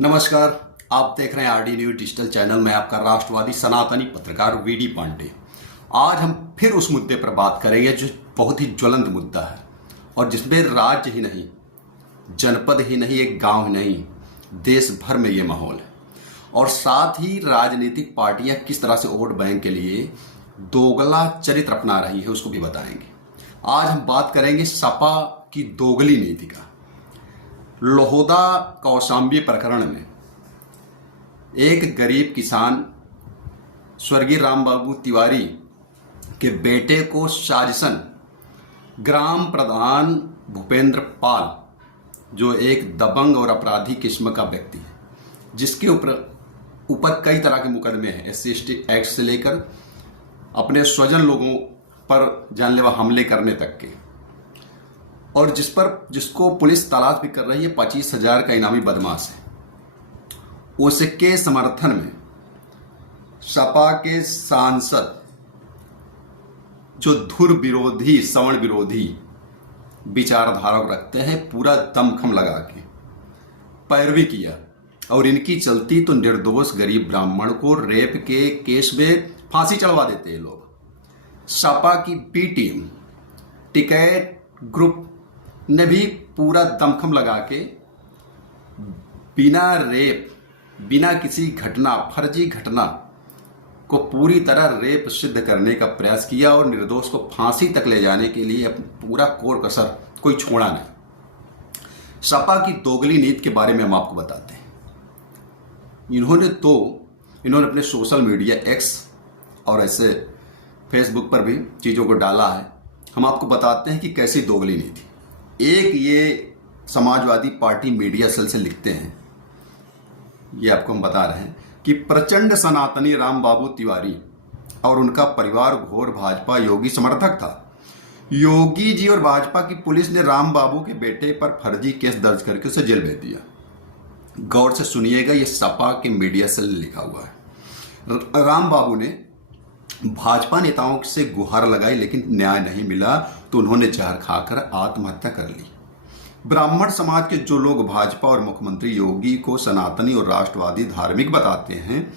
नमस्कार। आप देख रहे हैं आरडी न्यूज डिजिटल चैनल में आपका राष्ट्रवादी सनातनी पत्रकार वीडी पांडे। आज हम फिर उस मुद्दे पर बात करेंगे जो बहुत ही ज्वलंत मुद्दा है और जिसमें राज्य ही नहीं, जनपद ही नहीं, एक गांव ही नहीं, देश भर में ये माहौल है। और साथ ही राजनीतिक पार्टियां किस तरह से वोट बैंक के लिए दोगला चरित्र अपना रही है उसको भी बताएंगे। आज हम बात करेंगे सपा की दोगली नीति का। लोहोदा कौशाम्बी प्रकरण में एक गरीब किसान स्वर्गीय रामबाबू तिवारी के बेटे को साजिशन ग्राम प्रधान भूपेंद्र पाल, जो एक दबंग और अपराधी किस्म का व्यक्ति है, जिसके ऊपर कई तरह के मुकदमे हैं, SC/ST एक्ट से लेकर अपने स्वजन लोगों पर जानलेवा हमले करने तक के, और जिसको पुलिस तलाश भी कर रही है। 25,000 का इनामी बदमाश है। उसके समर्थन में सपा के सांसद जो धुर विरोधी, सवर्ण विरोधी विचारधारा रखते हैं, पूरा दमखम लगा के पैरवी किया और इनकी चलती तो निर्दोष गरीब ब्राह्मण को रेप के केस में फांसी चढ़वा देते हैं लोग। सपा की बी टीम टिकैत ग्रुप ने भी पूरा दमखम लगा के बिना रेप, बिना किसी घटना, फर्जी घटना को पूरी तरह रेप सिद्ध करने का प्रयास किया और निर्दोष को फांसी तक ले जाने के लिए पूरा कोर कसर कोई छोड़ा नहीं। सपा की दोगली नीति के बारे में हम आपको बताते हैं। इन्होंने अपने सोशल मीडिया X और ऐसे फेसबुक पर भी चीज़ों को डाला है। हम आपको बताते हैं कि कैसी दोगली नीति। एक ये समाजवादी पार्टी मीडिया सेल से लिखते हैं, ये आपको हम बता रहे हैं कि प्रचंड सनातनी रामबाबू तिवारी और उनका परिवार घोर भाजपा योगी समर्थक था। योगी जी और भाजपा की पुलिस ने रामबाबू के बेटे पर फर्जी केस दर्ज करके उसे जेल भेज दिया। गौर से सुनिएगा, ये सपा के मीडिया सेल ने लिखा हुआ है। रामबाबू ने भाजपा नेताओं से गुहार लगाई लेकिन न्याय नहीं मिला तो उन्होंने जहर खाकर आत्महत्या कर ली। ब्राह्मण समाज के जो लोग भाजपा और मुख्यमंत्री योगी को सनातनी और राष्ट्रवादी धार्मिक बताते हैं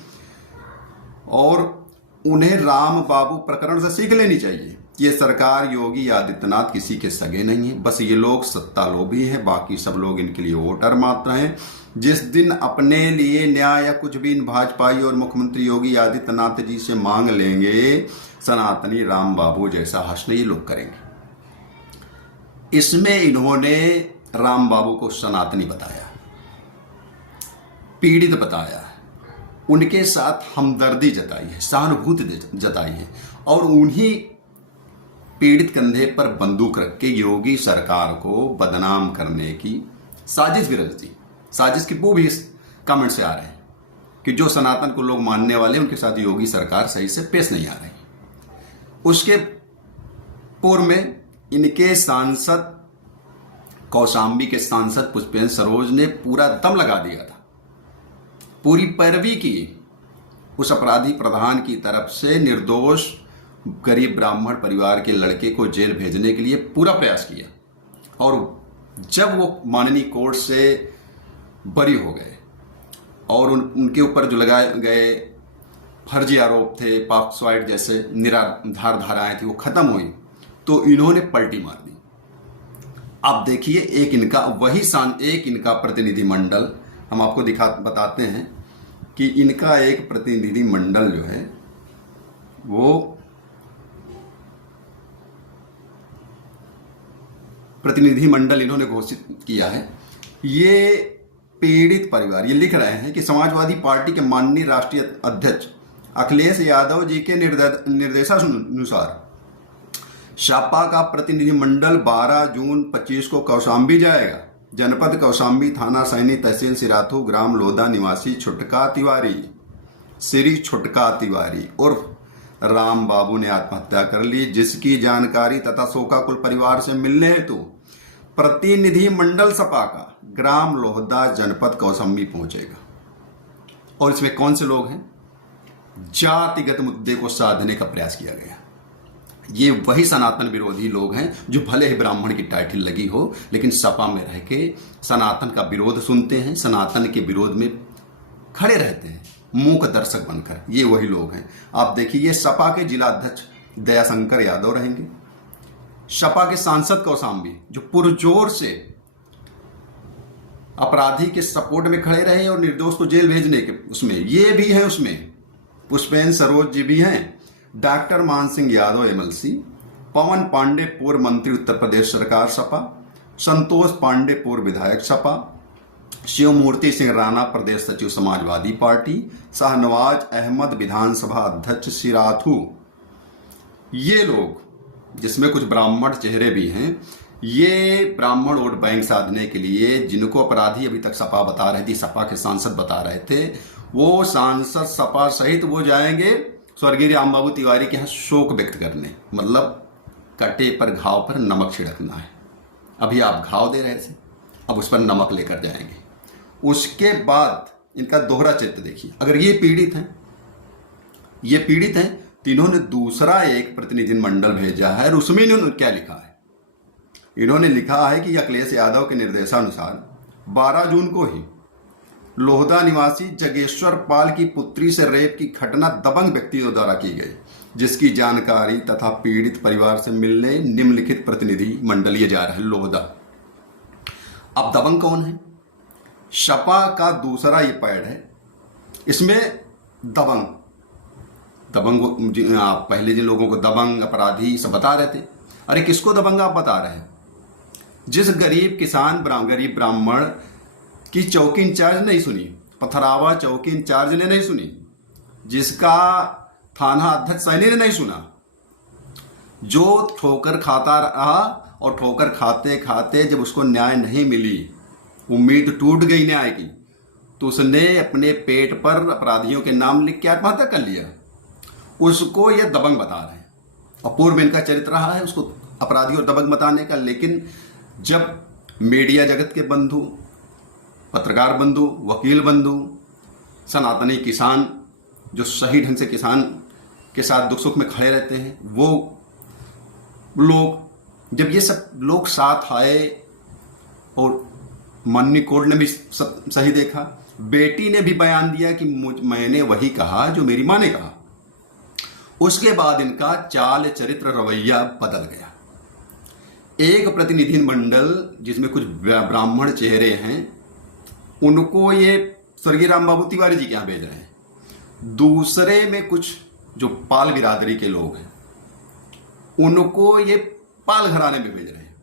और उन्हें राम बाबू प्रकरण से सीख लेनी चाहिए। ये सरकार योगी आदित्यनाथ किसी के सगे नहीं है, बस ये लोग सत्ता लोभी हैं, बाकी सब लोग इनके लिए वोटर मात्र हैं। जिस दिन अपने लिए न्याय या कुछ भी इन भाजपाई और मुख्यमंत्री योगी आदित्यनाथ जी से मांग लेंगे, सनातनी राम बाबू जैसा हश्र ये लोग करेंगे। इसमें इन्होंने राम बाबू को सनातनी बताया, पीड़ित बताया, उनके साथ हमदर्दी जताई है, सहानुभूति जताई है और उन्हीं पीड़ित कंधे पर बंदूक रख के योगी सरकार को बदनाम करने की साजिश भी रच दी। साजिश की वो भी इस कमेंट से आ रहे हैं कि जो सनातन को लोग मानने वाले उनके साथ योगी सरकार सही से पेश नहीं आ रही। उसके पूर्व में इनके सांसद कौशाम्बी के सांसद पुष्पेंद्र सरोज ने पूरा दम लगा दिया था, पूरी पैरवी की उस अपराधी प्रधान की तरफ से निर्दोष गरीब ब्राह्मण परिवार के लड़के को जेल भेजने के लिए पूरा प्रयास किया। और जब वो माननीय कोर्ट से बरी हो गए और उनके ऊपर जो लगाए गए फर्जी आरोप थे, पॉक्सो एक्ट जैसे निराधार धाराएं थी, वो खत्म हुई तो इन्होंने पलटी मार दी। अब देखिए, एक इनका प्रतिनिधिमंडल हम आपको बताते हैं कि इनका एक प्रतिनिधिमंडल जो है वो प्रतिनिधिमंडल इन्होंने घोषित किया है। ये पीड़ित परिवार ये लिख रहे हैं कि समाजवादी पार्टी के माननीय राष्ट्रीय अध्यक्ष अखिलेश यादव जी के निर्देशानुसार सपा का प्रतिनिधिमंडल 12 जून 25 को कौशाम्बी जाएगा। जनपद कौशाम्बी, थाना सैनी, तहसील सिराथू, ग्राम लोधा निवासी श्री छुटका तिवारी उर्फ राम बाबू ने आत्महत्या कर ली, जिसकी जानकारी तथा शोकाकुल परिवार से मिलने हेतु प्रतिनिधिमंडल सपा का ग्राम लोहदा जनपद कौशाम्बी पहुंचेगा। और इसमें कौन से लोग हैं? जातिगत मुद्दे को साधने का प्रयास किया गया। ये वही सनातन विरोधी लोग हैं जो भले ही ब्राह्मण की टाइटल लगी हो, लेकिन सपा में रह के सनातन का विरोध सुनते हैं, सनातन के विरोध में खड़े रहते हैं मूक दर्शक बनकर। ये वही लोग हैं। आप देखिए, ये सपा के जिला अध्यक्ष दयाशंकर यादव रहेंगे, सपा के सांसद कौशाम्बी जो पुरजोर से अपराधी के सपोर्ट में खड़े रहे और निर्दोष को जेल भेजने के उसमें ये भी हैं, उसमें पुष्पेंद्र सरोज जी भी हैं, डॉक्टर मान सिंह यादव एमएलसी, पवन पांडे पूर्व मंत्री उत्तर प्रदेश सरकार सपा, संतोष पांडे पूर्व विधायक सपा, शिवमूर्ति सिंह राणा प्रदेश सचिव समाजवादी पार्टी, शाहनवाज अहमद विधानसभा अध्यक्ष सिराथू। ये लोग, जिसमें कुछ ब्राह्मण चेहरे भी हैं, ये ब्राह्मण वोट बैंक साधने के लिए जिनको अपराधी अभी तक सपा बता रही थी, सपा के सांसद बता रहे थे, वो सांसद सपा सहित वो जाएंगे स्वर्गीय रामबाबू तिवारी के यहाँ शोक व्यक्त करने। मतलब कटे पर घाव पर नमक छिड़कना है। अभी आप घाव दे रहे थे, अब उस पर नमक लेकर जाएंगे। उसके बाद इनका दोहरा चरित्र देखिए। अगर ये पीड़ित हैं तो इन्होंने दूसरा एक प्रतिनिधि मंडल भेजा है और उसमें इन्होंने क्या लिखा है? इन्होंने लिखा है कि अखिलेश यादव के निर्देशानुसार 12 जून को ही लोहदा निवासी जगेश्वर पाल की पुत्री से रेप की घटना दबंग व्यक्तियों द्वारा की गई, जिसकी जानकारी तथा पीड़ित परिवार से मिलने निम्नलिखित प्रतिनिधि मंडल ये जा रहे हैं लोहदा। अब दबंग कौन है? सपा का दूसरा ये पैड है। इसमें दबंग आप पहले जिन लोगों को दबंग अपराधी सब बता रहे थे, अरे किसको दबंग आप बता रहे हैं? जिस गरीब किसान गरीब ब्राह्मण की चौकी इंचार्ज नहीं सुनी, पथरावा चौकी इंचार्ज ने नहीं सुनी, जिसका थाना अध्यक्ष सैनी ने नहीं सुना, जो ठोकर खाता रहा और ठोकर खाते खाते जब उसको न्याय नहीं मिली, उम्मीद टूट गई न्याय की, तो उसने अपने पेट पर अपराधियों के नाम लिख के आत्महत्या कर लिया। उसको ये दबंग बता रहे हैं। और पूर्व में इनका चरित्र रहा है उसको अपराधी और दबंग बताने का। लेकिन जब मीडिया जगत के बंधु, पत्रकार बंधु, वकील बंधु, सनातनी किसान जो सही ढंग से किसान के साथ दुख सुख में खड़े रहते हैं, वो लोग, जब ये सब लोग साथ आए और मन्नी कोर्ट ने भी सही देखा, बेटी ने भी बयान दिया कि मैंने वही कहा जो मेरी माँ ने कहा, उसके बाद इनका चाल चरित्र रवैया बदल गया। एक प्रतिनिधि मंडल जिसमें कुछ ब्राह्मण चेहरे हैं, उनको ये स्वर्गीय रामबाबू तिवारी जी के यहाँ भेज रहे हैं। दूसरे में कुछ जो पाल बिरादरी के लोग हैं, उनको ये पाल घराने में भेज रहे हैं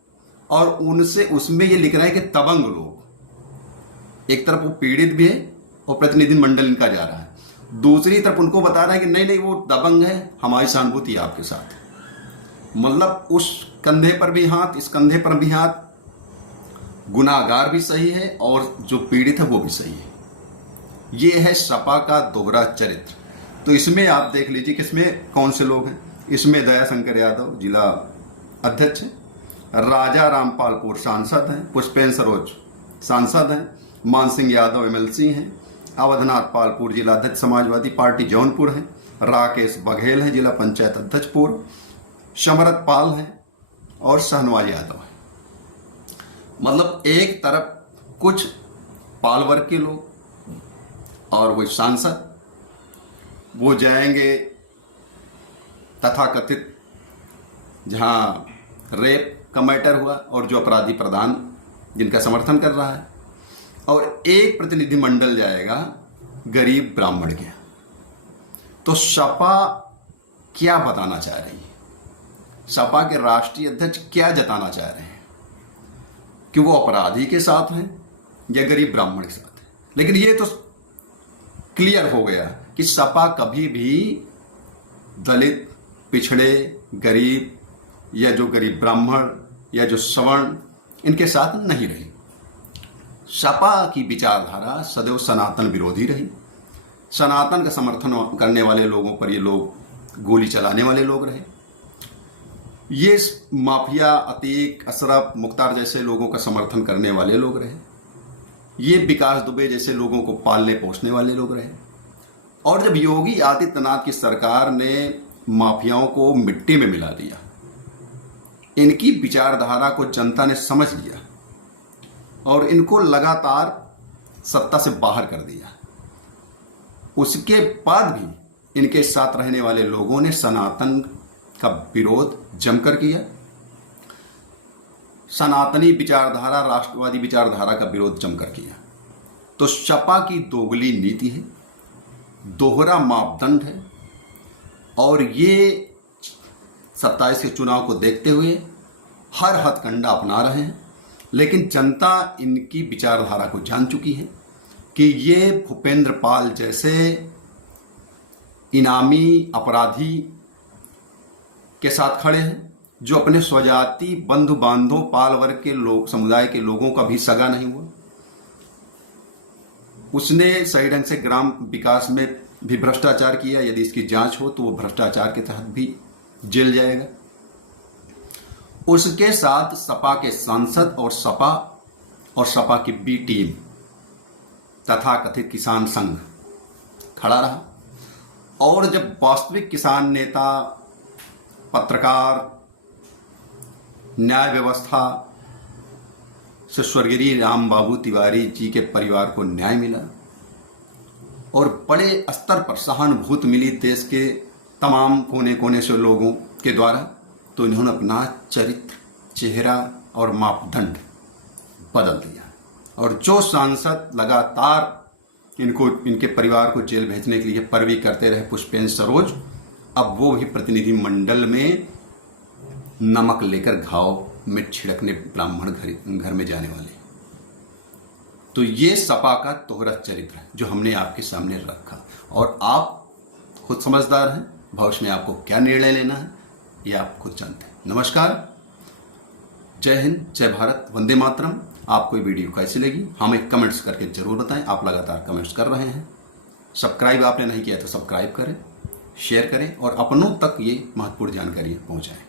और उनसे उसमें ये लिख रहा है कि दबंग लोग। एक तरफ वो पीड़ित भी है और प्रतिनिधि मंडल इनका जा रहा है, दूसरी तरफ उनको बता रहा है कि नहीं वो दबंग है, हमारी सहानुभूति है आपके साथ। मतलब उस कंधे पर भी हाथ, इस कंधे पर भी हाथ, गुनाहगार भी सही है और जो पीड़ित है वो भी सही है। ये है सपा का दोहरा चरित्र। तो इसमें आप देख लीजिए कि इसमें कौन से लोग हैं। इसमें दयाशंकर यादव जिला अध्यक्ष हैं, राजा रामपालपुर सांसद हैं, पुष्पेंद्र सरोज सांसद हैं, मान सिंह यादव एमएलसी हैं, अवधनाथ पालपुर जिला अध्यक्ष समाजवादी पार्टी जौनपुर हैं, राकेश बघेल हैं जिला पंचायत अध्यक्ष पूर्व, शमरत पाल हैं और शाहनवाज यादव हैं। मतलब एक तरफ कुछ पाल वर्ग के लोग और वो सांसद, वो जाएंगे तथाकथित जहां रेप का मैटर हुआ और जो अपराधी प्रधान जिनका समर्थन कर रहा है, और एक प्रतिनिधि मंडल जाएगा गरीब ब्राह्मण के। तो सपा क्या बताना चाह रही है? सपा के राष्ट्रीय अध्यक्ष क्या जताना चाह रहे हैं कि वो अपराधी के साथ हैं या गरीब ब्राह्मण के साथ हैं? लेकिन ये तो क्लियर हो गया कि सपा कभी भी दलित, पिछड़े, गरीब या जो गरीब ब्राह्मण या जो सवर्ण, इनके साथ नहीं रही। सपा की विचारधारा सदैव सनातन विरोधी रही। सनातन का समर्थन करने वाले लोगों पर ये लोग गोली चलाने वाले लोग रहे। ये माफिया, अतीक, अशरफ, मुख्तार जैसे लोगों का समर्थन करने वाले लोग रहे। ये विकास दुबे जैसे लोगों को पालने पोसने वाले लोग रहे। और जब योगी आदित्यनाथ की सरकार ने माफियाओं को मिट्टी में मिला दिया। इनकी विचारधारा को जनता ने समझ लिया और इनको लगातार सत्ता से बाहर कर दिया। उसके बाद भी इनके साथ रहने वाले लोगों ने सनातन का विरोध जमकर किया। सनातनी विचारधारा, राष्ट्रवादी विचारधारा का विरोध जमकर किया। तो सपा की दोगली नीति है, दोहरा मापदंड है और ये 27 के चुनाव को देखते हुए हर हथकंडा अपना रहे हैं। लेकिन जनता इनकी विचारधारा को जान चुकी है कि ये भूपेंद्र पाल जैसे इनामी अपराधी के साथ खड़े हैं, जो अपने स्वजाति बंधु बांधव पाल वर्ग के लोग, समुदाय के लोगों का भी सगा नहीं हुआ। उसने सही ढंग से ग्राम विकास में भी भ्रष्टाचार किया। यदि इसकी जांच हो तो वो भ्रष्टाचार के तहत भी जेल जाएगा। उसके साथ सपा के सांसद और सपा की बी टीम तथा कथित किसान संघ खड़ा रहा। और जब वास्तविक किसान नेता, पत्रकार, न्याय व्यवस्था से स्वर्गीय राम बाबू तिवारी जी के परिवार को न्याय मिला और बड़े स्तर पर सहानुभूति मिली देश के तमाम कोने कोने से लोगों के द्वारा, तो इन्होंने अपना चरित्र, चेहरा और मापदंड बदल दिया। और जो सांसद लगातार इनके परिवार को जेल भेजने के लिए पैरवी करते रहे, पुष्पेंद्र सरोज, अब वो भी प्रतिनिधि मंडल में नमक लेकर घाव में छिड़कने ब्राह्मण घर में जाने वाले। तो ये सपा का दोहरा चरित्र है जो हमने आपके सामने रखा और आप खुद समझदार हैं। भविष्य में आपको क्या निर्णय लेना है ये आप खुद जानते हैं। नमस्कार, जय हिंद, जय भारत, वंदे मातरम। आपको ये वीडियो कैसी लगी हमें कमेंट्स करके जरूर बताएं। आप लगातार कमेंट्स कर रहे हैं। सब्सक्राइब आपने नहीं किया तो सब्सक्राइब करें, शेयर करें और अपनों तक ये महत्वपूर्ण जानकारी पहुंचाएं।